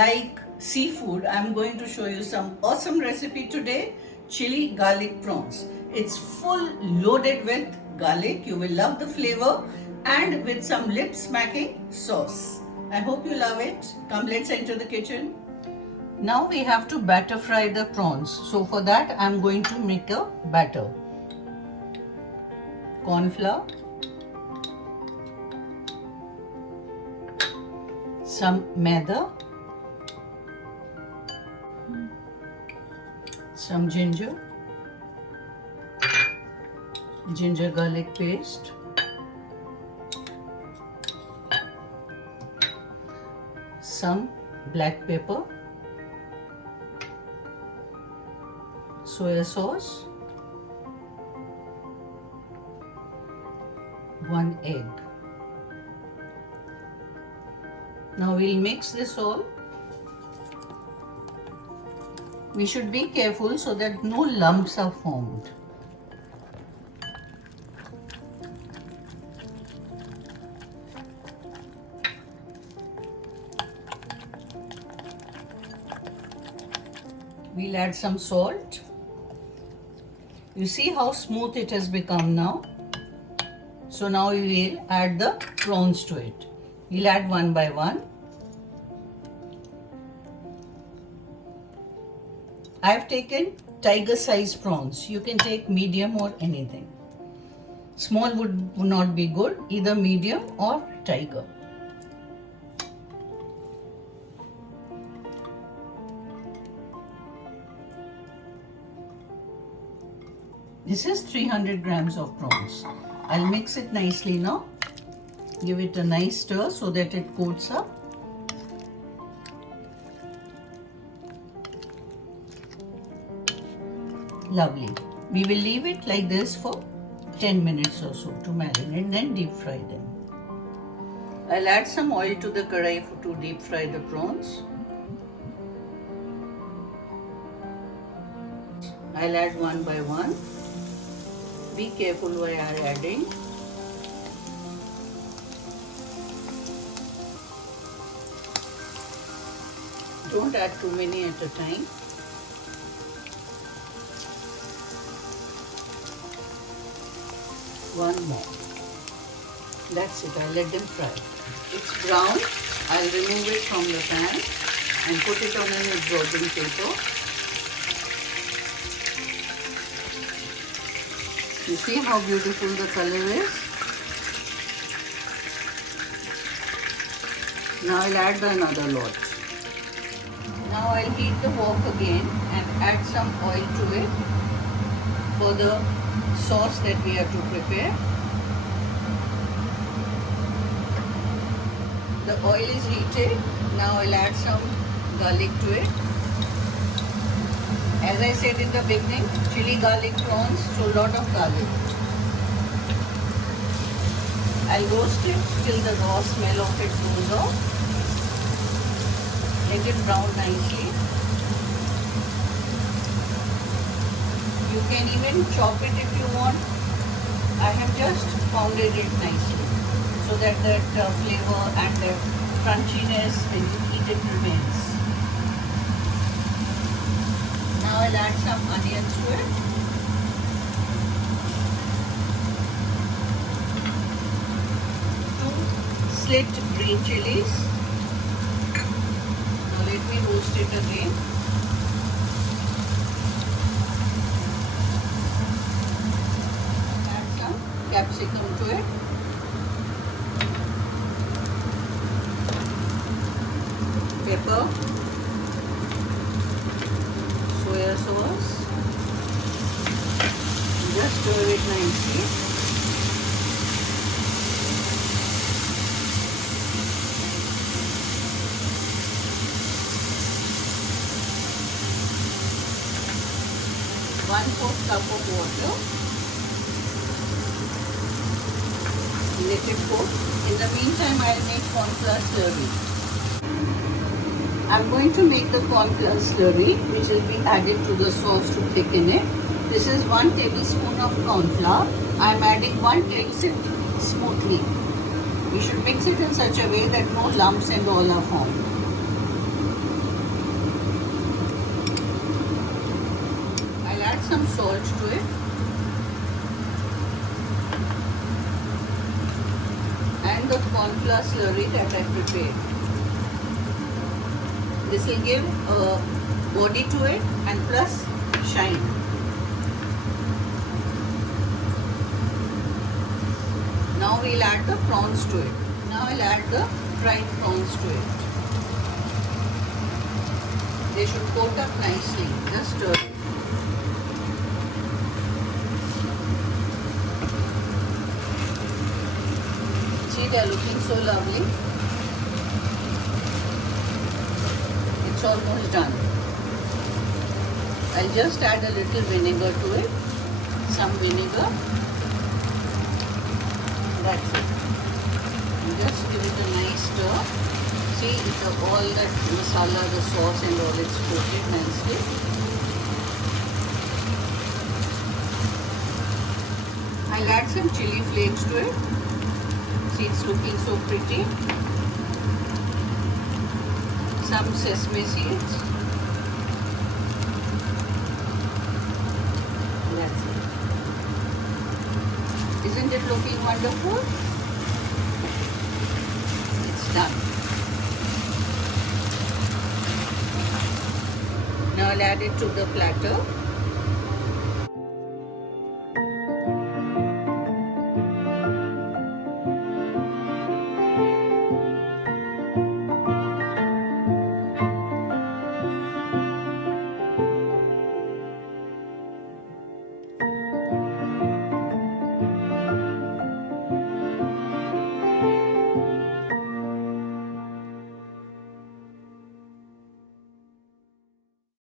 like seafood, I'm going to show you some awesome recipe today. Chili garlic prawns. It's full loaded with garlic. You will love the flavor and with some lip smacking sauce. I hope you love it. Come, let's enter the kitchen. Now we have to batter fry the prawns. So for that I'm going to make a batter. Corn flour, some maida, some ginger garlic paste, some black pepper, soya sauce, 1 egg. Now we'll mix this all. We should be careful so that no lumps are formed. We'll add some salt. You see how smooth it has become now. So now we will add the prawns to it. We'll add one by one. I have taken tiger size prawns. You can take medium or anything. Small would not be good, either medium or tiger. This is 300 grams of prawns. I'll mix it nicely now. Give it a nice stir so that it coats up. Lovely. We will leave it like this for 10 minutes or so to marinate, then deep fry them. I'll add some oil to the karai to deep fry the prawns. I'll add one by one. Be careful while you are adding. Don't add too many at a time. One more. That's it. I'll let them fry. It's brown. I'll remove it from the pan and put it on an absorbing paper. You see how beautiful the color is? Now I'll add another lot. Now I'll heat the wok again and add some oil to it for the sauce that we have to prepare. The oil is heated. Now I'll add some garlic to it. As I said in the beginning, chili garlic prawns, so a lot of garlic. I'll roast it till the raw smell of it goes off. Let it brown nicely. You can even chop it if you want. I have just pounded it nicely so that flavor and the crunchiness when you eat it remains. Now I'll add some onions to it. Two slit green chilies. Now let me roast it again. Add some capsicum to it. Pepper. Soya sauce. Just stir it nicely. One-fourth cup of water. Let it cook. In the meantime, I'll make cornflour slurry. I'm going to make the cornflour slurry, which will be added to the sauce to thicken it. This is 1 tablespoon of corn flour. I am adding 1 to mix it smoothly. We should mix it in such a way that no lumps and all are formed. cornstarch to it. And the cornflour slurry that I prepared. This will give a body to it and plus shine. Now we'll add the prawns to it. Now I'll add the fried prawns to it. They should coat up nicely. Just stir it. See, they are looking so lovely. It's almost done. I'll just add a little vinegar to it. Some vinegar. That's it. And just give it a nice stir. See, all that masala, the sauce and all, it's coated nicely. I'll add some chili flakes to it. See, it's looking so pretty. Some sesame seeds. That's it. Isn't it looking wonderful? It's done. Now I'll add it to the platter.